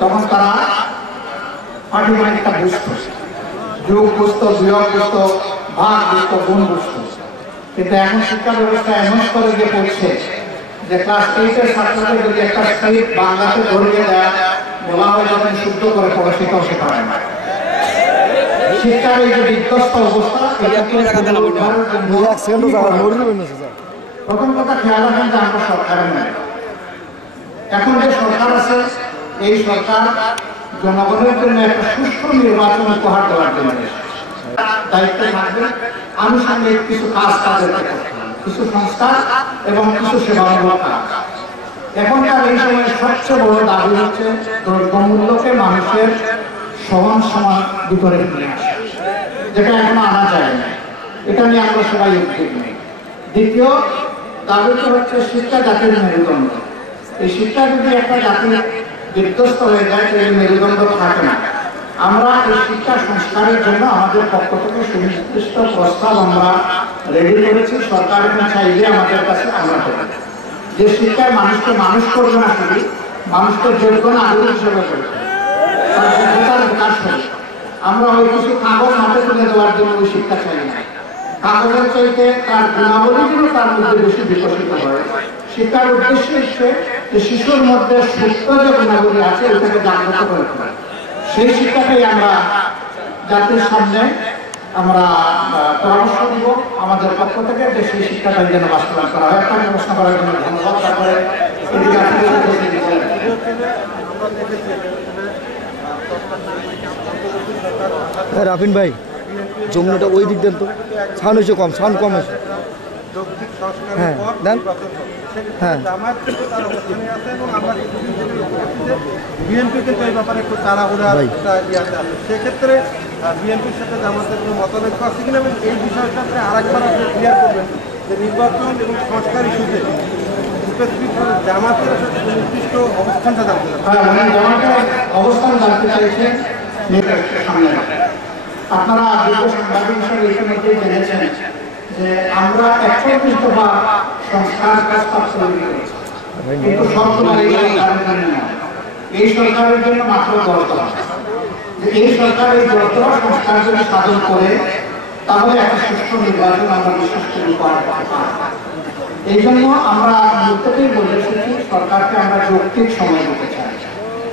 তখন তারা পাটিগণিতটা বুঝত, যোগ বুঝত, বিয়োগ বুঝত, ভাগ বুঝত, গুণ বুঝত। কিন্তু এখন শিক্ষা ব্যবস্থা এমন স্তরে গিয়ে পড়ছে যে ক্লাস 8-এর ছাত্রদের যদি একটা স্ক্রিপ্ট বাংলাতে ধরিয়ে দেয়, বলা হয় যখন শুদ্ধ করে পড়ে সেটাও শেখা হয় না। শিক্ষার এই যে বিধ্বস্ত অবস্থা, প্রথম কথা খেয়াল রাখেন যে আমরা সরকারের নয়। এখন যে সরকার আছে, এই সরকার জনগণের জন্য একটা সুষ্ঠু নির্বাচন উপহার দেওয়ার জন্য দায়িত্বে থাকবে। আনুষঙ্গিক কিছু কাজ তাদের কিছু সংস্কার এবং কিছু সেবামূলক কাজ। এখনকার এই সময় সবচেয়ে বড় দাবি হচ্ছে দ্রব্যমূল্যকে মানুষের সমান সমান ভিতরে নিয়ে আসা, যেটা এখনো আনা যায় না। এটা নিয়ে আমরা সবাই উদ্যোগ নেই। দ্বিতীয় দাবিটি হচ্ছে শিক্ষা জাতির মেরুদণ্ড। এই শিক্ষা যদি একটা জাতির বিধ্বস্ত হয়ে যায়, সেই মেরুদণ্ড থাকে না। আমরা এই শিক্ষা সংস্কারের জন্য আমাদের পক্ষ থেকে সুনির্দিষ্ট প্রস্তাব আমরা রেডি করেছি। সরকার এখন চাইলে আমাদের কাছে আমরা করব, যে শিক্ষায় মানুষকে মানুষ করবে না, শুধু মানুষকে যোগ্য নাগরিক হিসেবে করবে, তার যোগ্যতার বিকাশ হবে। আমরা ওই কিছু কাগজ হাতে তুলে দেওয়ার জন্য ওই শিক্ষা চাই না। কাগজের চাইতে তার গুণাবলীগুলো তার মধ্যে বেশি বিকশিত হয়। শিক্ষার উদ্দেশ্য হচ্ছে যে শিশুর মধ্যে সুস্থ যে গুণাবলী আছে ওটাকে জাগ্রত করে তোলা। সেই শিক্ষাটাই আমরা জাতির সামনে আমরা পরামর্শ দিব আমাদের পক্ষ থেকে, যে সেই শিক্ষাটাই যেন বাস্তবায়ন করা হয়। একটা প্রশ্ন করার জন্য ধন্যবাদ। তারপরে রাফিন ভাই, যমুনাটা ওই দিক দেন তো, সাউন্ড হয়েছে কম, সাউন্ড কম হয়েছে। হ্যাঁ দেন। হ্যাঁ, বিএনপি কিন্তু এই ব্যাপারে একটু তাড়াহুড়া সেক্ষেত্রে বিএনপির সাথে জামাতের কোনো মতনৈক্য আছে কিনা, এবং এই বিষয়টা আপনি আরেকবার আপনি ক্লিয়ার করবেন যে নির্বাচন এবং সংস্কার ইস্যুতে স্পেসিফিকভাবে জামাতের নির্দিষ্ট অবস্থানটা জানতে অবস্থান জানতে চাইছেন। আপনারা সাংবাদিক হিসেবে ইতিমধ্যে জেনেছেন যে আমরা 41 দফা সংস্কার প্রস্তাব তৈরি করেছি, কিন্তু সবগুলো এই সরকারের জন্য মাত্র 10 দফা। এই সরকার এই 10 দফা সংস্কার যদি সাধন করে, তাহলে একটা সুষ্ঠু নির্বাচন আমরা বিশ্বাস করি করার কথা। এই জন্য আমরা প্রত্যেকেই বলে এসেছি সরকারকে আমরা যৌক্তিক সময় দিতে চাই।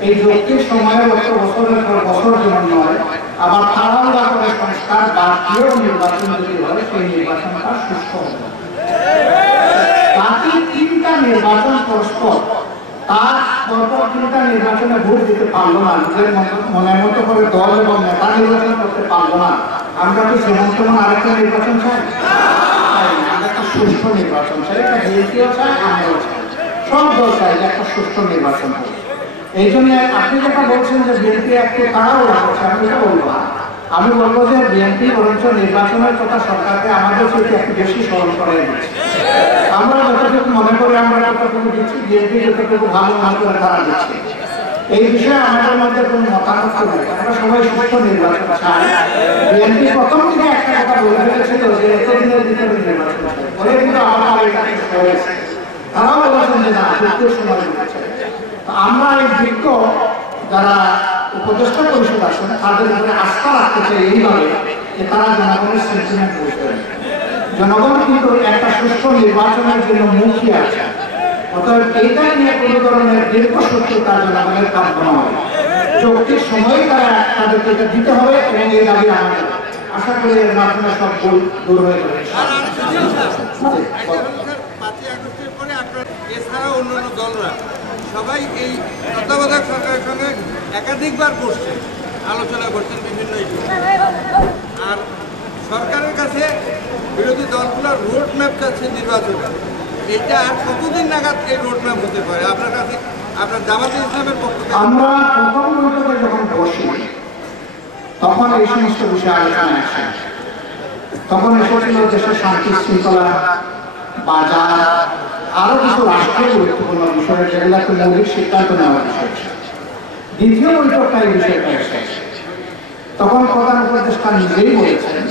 এই যৌক্তিক সময়ের বছরের পর বছর যেমন নয়, আবার তাড়াহুড়া করে সংস্কার বাদ দিয়েও নির্বাচন যদি হয়, সেই নির্বাচনটা সুষ্ঠু হবে। বাকি 3টা নির্বাচন পরস্পর, তার পরপর 3টা নির্বাচনে ভোট দিতে পারলো না, নিজের মনের মতো করে দল এবং নেতা নির্বাচন করতে পারলো না। আমরা কি যেমন তেমন আরেকটা নির্বাচন চাই? আমরা একটা সুষ্ঠু নির্বাচন চাই। এটা বিএনপিও চাই, আমরাও চাই, সব দল চাই যে একটা সুষ্ঠু নির্বাচন হবে। এই জন্য আপনি যেটা বলছেন যে বিএনপি একটু তাড়াহুড়া করছে, আমি এটা বলবো না। আমি বলবো যে বিএনপি বরঞ্চ নির্বাচনের কথা সরকারকে আমাদের চেয়ে একটু বেশি স্মরণ করে দিচ্ছে। আমরা যতটুকু মনে করি আমরা যতটুকু দিচ্ছি, বিএনপি যতটুকু ভালো মনে করে তারা দিচ্ছে। এই বিষয়ে আমাদের মধ্যে কোনো মতামত নেই। আমরা সবাই সুষ্ঠু নির্বাচন চাই। বিএনপি প্রথম থেকে একটা কথা বলে ফেলেছিল যে এতদিনের ভিতরে নির্বাচন চাই, বলে কিন্তু আমার হয়েছে। তারাও বলেছেন যে না, সুষ্ঠু সময় দিতে চাই। আমরা এই যোগ্য যারা উপদেষ্টা পরিষদ আছেন তাদের উপরে আস্থা রাখতে চাই এইভাবে যে তারা জনগণের সেন্টিমেন্ট বুঝবেন। জনগণ কিন্তু একটা সুষ্ঠু নির্বাচনের জন্য মুখী আছে। অতএব এইটা নিয়ে কোনো ধরনের দীর্ঘসূত্রতা জনগণের কাম্য নয়। যৌক্তিক সময় তারা তাদেরকে এটা দিতে হবে এবং এই দাবি আমাদের। আশা করি এর মাধ্যমে সব ভুল দূর হয়ে যাবে। এছাড়া অন্যান্য দলরা সবাই এই তত্ত্বাবধায়ক সরকারের সঙ্গে একাধিকবার বসছে, আলোচনা করছেন বিভিন্ন ইস্যু। আর সরকারের কাছে বিরোধী দলগুলোর রোড ম্যাপ চাচ্ছে নির্বাচনে। এটা কতদিন নাগাদ এই রোড ম্যাপ হতে পারে আপনার কাছে, আপনার জামাতে ইসলামের পক্ষ থেকে? আমরা প্রথম বৈঠকে যখন বসি তখন এই সমস্ত বিষয়ে আলোচনা আসে। তখন এসেছিল দেশের শান্তি শৃঙ্খলা, বাজার, আরো কিছু রাষ্ট্রীয় গুরুত্বপূর্ণ বিষয়, যেগুলোকে মৌলিক সিদ্ধান্ত নেওয়ার বিষয়। দ্বিতীয় বৈঠকটা এই বিষয়টা এসেছে। তখন প্রধান উপদেষ্টা নিজেই বলেছেন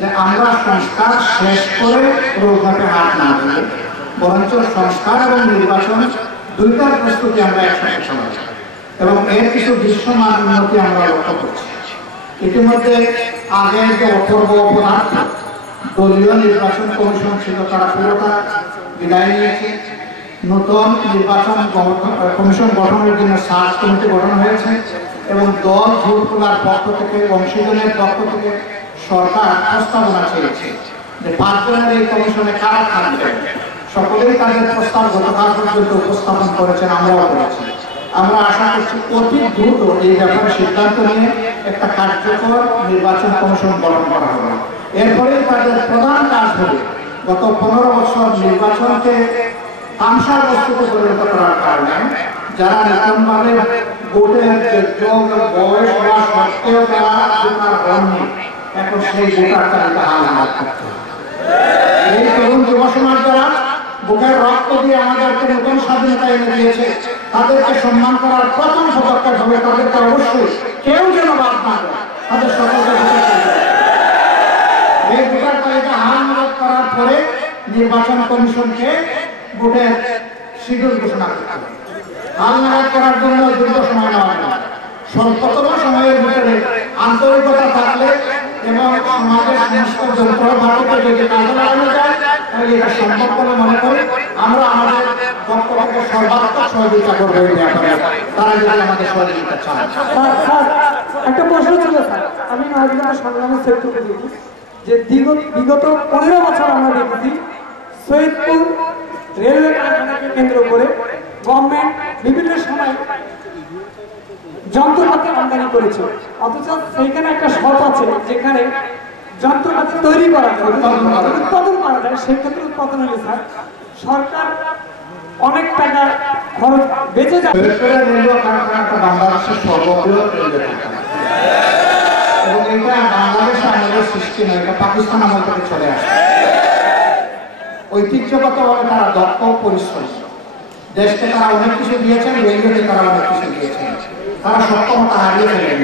যে আমরা সংস্কার শেষ করে রোডম্যাপে হাত না দিয়ে বরঞ্চ সংস্কার এবং নির্বাচন দুইটার প্রস্তুতি আমরা একসাথে চালাই। এবং এর কিছু দৃশ্যমান উন্নতি আমরা লক্ষ্য করছি। ইতিমধ্যে আগে যে অপূর্ব অপদার্থ দলীয় নির্বাচন কমিশন ছিল তারা পুরোটা বিদায় নিয়েছে। নতুন নির্বাচন কমিশন গঠনের জন্য সার্চ কমিটি গঠন হয়েছে এবং দল ভোটগুলার পক্ষ থেকে অংশীদারের পক্ষ থেকে সরকার প্রস্তাবনা চেয়েছে যে 5 জনের এই কমিশনে কারা থাকবে। সকলেই তাদের প্রস্তাব গতকাল পর্যন্ত উপস্থাপন করেছেন, আমরাও করেছি। আমরা আশা করছি অতি দ্রুত এই ব্যাপারে সিদ্ধান্ত নিয়ে একটা কার্যকর নির্বাচন কমিশন গঠন করা হবে। এরপরে তাদের প্রধান কাজ হবে গত 15 বছর নির্বাচনকে তামসার বস্তুতে পরিণত করার কারণে যারা নতুনভাবে ভোটের বয়স হওয়া সত্ত্বেও তারা ভোটার হননি, এখন সেই ভোটার তালিকা হালনাগাদ করতে হবে। এই তরুণ যুব সমাজ যারা বুকের রক্ত দিয়ে আমাদেরকে নতুন স্বাধীনতা এনে দিয়েছে, তাদেরকে সম্মান করার প্রথম পদক্ষেপ হবে তাদেরকে অবশ্যই কেউ যেন বাদ না দেয়, তাদের সকলকে এই ভোটার তালিকা হালনাগাদ করার পরে নির্বাচন কমিশনকে ভোটের শিডিউল ঘোষণা করতে হবে। হালনাগাদ করার জন্য দীর্ঘ সময় নেওয়া হবে। স্বল্পতম সময়ের ভিতরে আন্তরিকতা থাকলে এবং সমাজের সমস্ত যন্ত্রভাবকে যদি কাজে লাগানো যায় তাহলে এটা সম্ভব বলে মনে করি। আমরা আমাদের পক্ষ থেকে সর্বাত্মক সহযোগিতা করবো এই ব্যাপারে, তারা যদি আমাদের সহযোগিতা চান। একটা প্রশ্ন ছিল স্যার, আমি নাগরিকতা সংগ্রামের ক্ষেত্রে দেখি যে বিগত 15 বছর আমরা দেখেছি সৈয়দপুর রেলওয়ে কারখানাকে কেন্দ্র করে গভর্নমেন্ট বিভিন্ন সময় যন্ত্রপাতি আমদানি করেছে, অথচ সেইখানে একটা শর্ত আছে যেখানে যন্ত্রপাতি তৈরি করা যায়, উৎপাদন করা যায়, সেক্ষেত্রে উৎপাদন হলে স্যার সরকার অনেক টাকা খরচ বেঁচে যায়। বাংলাদেশের সর্ববৃহৎ রেলওয়ে কারখানা এবং এটা বাংলাদেশ আমলের সৃষ্টি নয়, এটা পাকিস্তান আমল থেকে চলে আসে। ঐতিহ্যগতভাবে তারা দক্ষ পরিশ্রম, দেশকে তারা অনেক কিছু দিয়েছেন, রেলওয়েকে তারা অনেক কিছু দিয়েছেন। তারা সক্ষমতা হারিয়ে ফেলেন,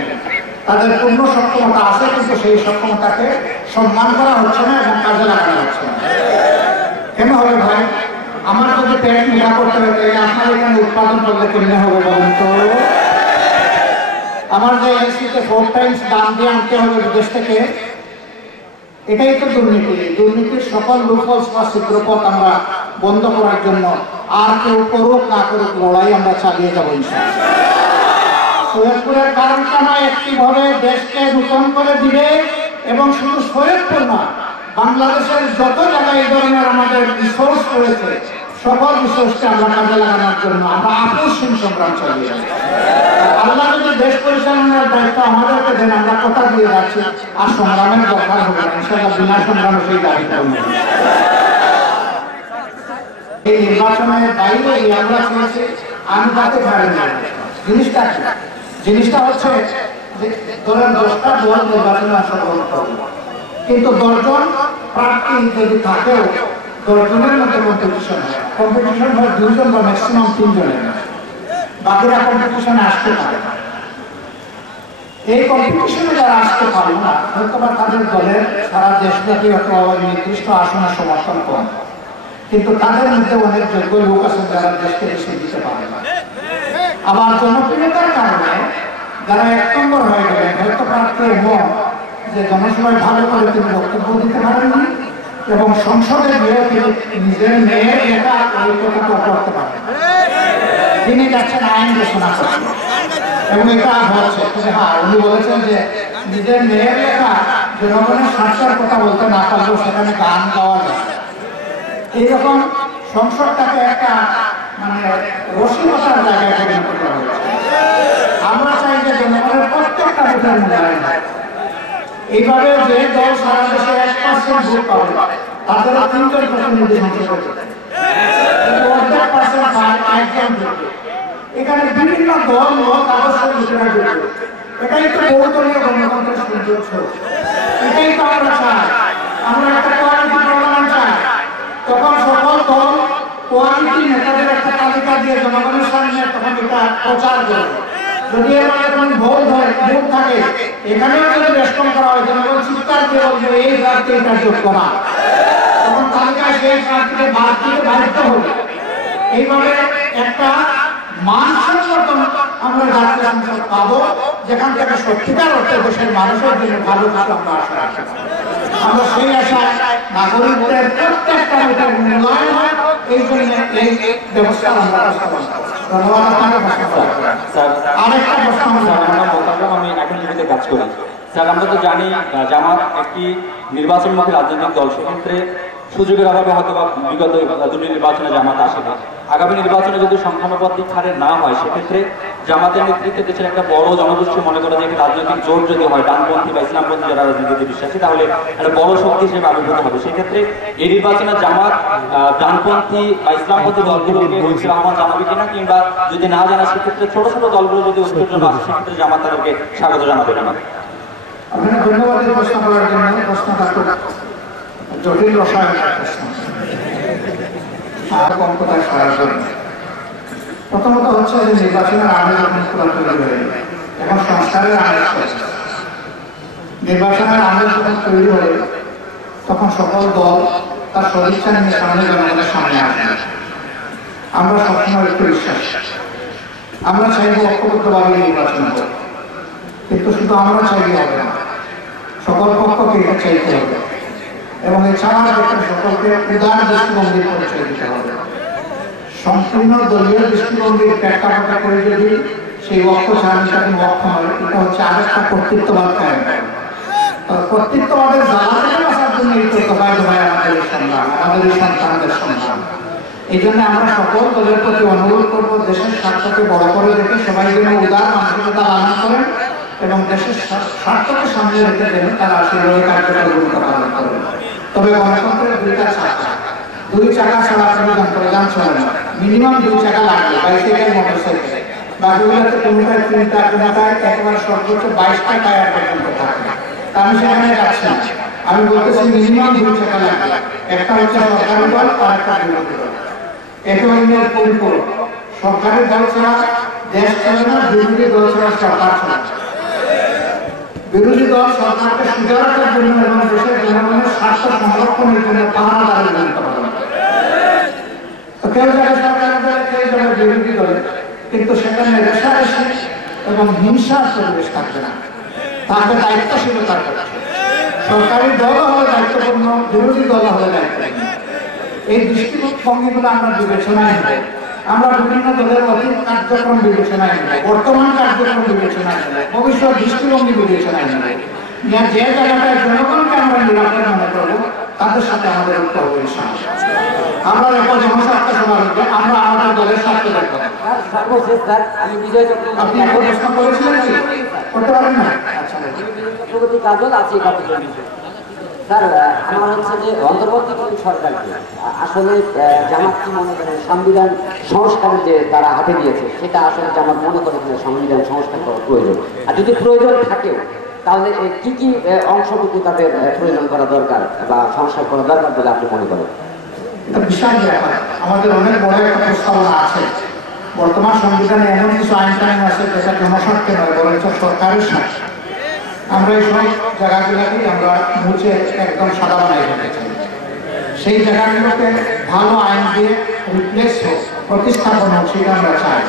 তাদের পূর্ণ সক্ষমতা আছে কিন্তু সেই সক্ষমতাকে সম্মান করা হচ্ছে না এবং কাজে লাগানো হচ্ছে না। কেন হবে ভাই? আমার যদি পেট মোটা করতে হবে আপনার এখানে উৎপাদন করলে কেমনে হবে বলুন তো? আমার যে এসিতে 4 টাইমস দাম দিয়ে আনতে হবে বিদেশ থেকে, এটাই তো দুর্নীতি। দুর্নীতির সকল লুফলস বা ছিদ্রপথ আমরা বন্ধ করার জন্য আর কেউ করুক না করুক লড়াই আমরা চালিয়ে যাবো ইনশাআল্লাহ। সৈয়দপুরের কারখানা একটিভাবে দেশকে নূতন করে দিবে এবং শুধু সৈয়দপুর না, বাংলাদেশের যত জায়গায় এই ধরনের আমাদের রিসোর্স রয়েছে সকল রিসোর্সকে আমরা কাজে লাগানোর জন্য আমরা আপোষহীন সংগ্রাম চালিয়ে যাচ্ছি। আল্লাহ যদি দেশ পরিচালনার দায়িত্ব আমাদেরকে দেন, আমরা কথা দিয়ে যাচ্ছি আর সংগ্রামের দরকার হবে না, ইনশাআল্লাহ বিনা সংগ্রামে সেই দাবি করব। এই নির্বাচনের বাইরে আমরা চেয়েছি আমি তাতে পারি না। জিনিসটা হচ্ছে ধরেন 10টা দল নির্বাচনে অংশগ্রহণ করবে, কিন্তু 10 জন প্রার্থী যদি থাকেও 10 জনের মধ্যে কম্পিটিশন হয় 2 জন বা ম্যাক্সিমাম 3 জনের, বাকিরা কম্পিটিশনে আসতে পারে না। এই কম্পিটিশনে যারা আসতে পারে না হয়তো বা তাদের দলের সারা দেশব্যাপী অথবা নির্দিষ্ট আসনের সমর্থন কম, কিন্তু তাদের মধ্যে অনেক যোগ্য লোক আছেন যারা দেশকে বেশি দিতে পারে না। আবার জনপ্রিয়তার কারণে যারা 1 নম্বর হয়ে গেলেন, হয়তো প্রার্থীর মন যে জনসভায় ভালো করে তিনি বক্তব্য দিতে পারেননি এবং সংসদে গিয়ে তিনি নিজের মেয়ের লেখা ওই কথাটা করতে পারেন, তিনি যাচ্ছেন আইন ঘোষণা করছেন এবং এটা হচ্ছে। হ্যাঁ, উনি বলেছেন যে নিজের মেয়ের লেখা জনগণের স্বার্থের কথা বলতে না পারলেও সেখানে গান গাওয়া যায়। এইরকম সংসদটাকে একটা মানে রসিকতার জায়গায় পরিণত করা হয়েছে। আমরা চাই যে জনগণের প্রত্যেকটা ভোটের মূল্যায়ন হয়। এইভাবে যে দল সারা দেশে 1% ভোট পাবে তাদের 3 জন প্রতিনিধি সংসদে, এখানে বিভিন্ন দল লোক আবশ্যক ঘোষণা করবে। এটাই তো বহুদলীয় গণতন্ত্রের সৌন্দর্য, এটাই তো আমরা চাই। আমরা একটা কোয়ালিটি প্রোগ্রাম চাই, তখন সকল দল কোয়ালিটি নেতাদের একটা তালিকা দিয়ে জনগণের সামনে তখন এটা প্রচার করবে। যদি এর মধ্যে কোনো ভুল থাকে, এখানেও যদি বেষ্টন করা হয়, জনগণ চিৎকার দিয়ে বলবে এই প্রার্থী এটা যোগ করা, তখন তালিকায় সেই প্রার্থীকে বাদ দিতে বাধ্য হবে। এইভাবে একটা মানসম্মত আমরা জাতীয় সংসদ পাবো, যেখান থেকে সত্যিকার অর্থে দেশের মানুষের জন্য ভালো কিছু আমরা আশা রাখি। আমরা সেই আশায় নাগরিকদের প্রত্যেকটা ভোটের মূল্যায়ন হয়, এই জন্য এই ব্যবস্থা আমরা বাস্তবায়ন করব। ধন্যবাদ। আপনাকে আরেকটা প্রশ্ন আমি এখন টিভিতে কাজ করি স্যার, আমরা তো জানি জামাত একটি নির্বাচনমুখী রাজনৈতিক দল, সেক্ষেত্রে সুযোগের অভাবে হয়তো বা বিগত দুটি নির্বাচনে জামাত আসেনি। আগামী নির্বাচনে যদি সংখ্যানুপাতিক হারে না হয়, সেক্ষেত্রে জামাতের নেতৃত্বে দেশের একটা বড় জনগোষ্ঠী মনে করে যে রাজনৈতিক জোট যদি হয়, ডানপন্থী বা ইসলামপন্থী যারা রাজনীতিতে বিশ্বাসী, তাহলে একটা বড় শক্তি হিসেবে আবির্ভূত হবে। সেক্ষেত্রে এই নির্বাচনে জামাত ডানপন্থী বা ইসলামপন্থী দলগুলোকে ঐক্যের আহ্বান জানাবে কিনা, কিংবা যদি না জানা সেক্ষেত্রে ছোট ছোট দলগুলো যদি ঐক্যের জন্য আসে, সেক্ষেত্রে জামাত তাদেরকে স্বাগত জানাবে কিনা? আপনাকে ধন্যবাদ এই প্রশ্ন করার জন্য। প্রশ্নটা খুব জটিল রসায়নের প্রশ্ন, আর কম কথায় সারার জন্য। প্রথমত হচ্ছে যে নির্বাচনের আমেজ যখন পুরো তৈরি হয়ে এখন সংস্কারের আমেজ চলছে। নির্বাচনের আমেজ যখন তৈরি হয়ে তখন সকল দল তার সদিচ্ছা নিয়ে সামনে জনগণের সামনে আসে। আমরা সবসময় একটু বিশ্বাস, আমরা চাইব ঐক্যবদ্ধভাবে নির্বাচন করব, কিন্তু শুধু আমরা চাইলে হবে না, সকল পক্ষকে এটা চাইতে হবে এবং এই চাওয়ার ক্ষেত্রে সকলকে উদার দৃষ্টিভঙ্গির পরিচয় দিতে হবে। সম্পূর্ণ দলীয় দৃষ্টিভঙ্গির প্রেক্ষাপটে করে যদি সেই ঐক্য চাহিদাকে ঐক্য হয়, এটা হচ্ছে আরেকটা কর্তৃত্ববাদ কায়েম। কর্তৃত্ববাদের জ্বালা থেকে বাঁচার জন্য এই তো দফায় দফায় আমাদের সংগ্রাম, আমাদের সন্তানদের সংগ্রাম। এই জন্য আমরা সকল দলের প্রতি অনুরোধ করবো, দেশের স্বার্থকে বড় করে রেখে সবাই যেন উদার মানসিকতা লালন করেন এবং দেশের স্বার্থকে সামনে রেখে দেন তারা আসলে কার্যকর ভূমিকা পালন করবেন। তবে গণতন্ত্রের দুই চাকা ছাড়া প্রধান চলে না, মিনিমাম 2 চাকা লাগবে, বাইসাইকেল মোটরসাইকেল। বাকিগুলোতে কোনোটায় 3টা, কোনোটায় একেবারে সর্বোচ্চ 22টা টায়ার পর্যন্ত থাকে। আমি সেখানে যাচ্ছি না, আমি বলতেছি মিনিমাম 2 চাকা লাগবে। একটা হচ্ছে সরকারি দল আর একটা বিরোধী দল। একেবারে পরিপূর্ণ সরকারি দল ছাড়া দেশ চলে না, বিরোধী দল ছাড়া সরকার চলে না। বিরোধী দল সরকারকে সুবিধার জন্য এবং দেশের জনগণের স্বার্থ সংরক্ষণের জন্য পাহারাদারের ভূমিকা পালন করে। কেউ যাবে সরকারের দলে, কেউ যাবে বিরোধী দলে, কিন্তু সেখানে রেশারেশি এবং হিংসার পরিবেশ থাকবে না, তাকে দায়িত্বশীলতার কথা। সরকারি দল হলে দায়িত্বপূর্ণ, বিরোধী দল হলে দায়িত্বপূর্ণ। এই দৃষ্টিভঙ্গিগুলো আমরা বিবেচনায় নেব। আমরা বিভিন্ন দলের অতীত কার্যক্রম বিবেচনায় নেব, বর্তমান কার্যক্রম বিবেচনায় নেব, ভবিষ্যৎ দৃষ্টিভঙ্গি বিবেচনায় নেব। যে জায়গাটায় জনগণকে আমরা নিরাপদ মনে করবো তাদের সাথে আমাদের ঐক্য হবে ইনশাআল্লাহ। আমরা একটা জনস্বার্থ সমাজকে আমরা আমাদের দলের স্বার্থ দেখবো। আপনি এখন প্রশ্ন করেছিলেন কি করতে পারেন না? কাজল আছে স্যার, আমার হচ্ছে যে অন্তর্বর্তীকালীন সরকারকে আসলে জামাত কি মনে করেন সংবিধান সংস্কারের যে তারা হাতে দিয়েছে, সেটা আসলে জামাত মনে করে সংবিধান সংস্কার করা প্রয়োজন? আর যদি প্রয়োজন থাকেও, তাহলে কি কি অংশটুকু তাদের প্রয়োজন করা দরকার বা সংস্কার করা দরকার বলে আপনি মনে করেন? এটা বিশাল ব্যাপার। আমাদের অনেক বড় একটা প্রস্তাবনা আছে। বর্তমান সংবিধানে এমন কিছু আইন কানুন আছে যেটা জনস্বার্থে নয়, বরঞ্চ সরকারের স্বার্থে। আমরা এই সব জায়গাগুলোকেই আমরা মুছে একদম সাদা বানাই ফেলতে চাই। সেই জায়গাগুলোকে ভালো আইন দিয়ে রিপ্লেস হোক, প্রতিস্থাপন হোক, সেটা আমরা চাই।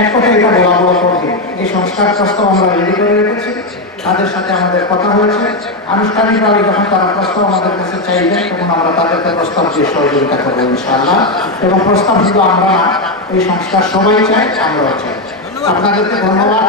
এক কথায় এটা বলা বড় কঠিন। এই সংস্কার প্রস্তাব আমরা রেডি করে রেখেছি, তাদের সাথে আমাদের কথা হয়েছে। আনুষ্ঠানিকভাবে যখন তারা প্রস্তাব আমাদের কাছে চাইবে, তখন আমরা তাদেরকে প্রস্তাব দিয়ে সহযোগিতা করবো ইনশাআল্লাহ। এবং প্রস্তাব শুধু আমরা, এই সংস্কার সবাই চাই, আমরাও চাই। আপনাদেরকে ধন্যবাদ।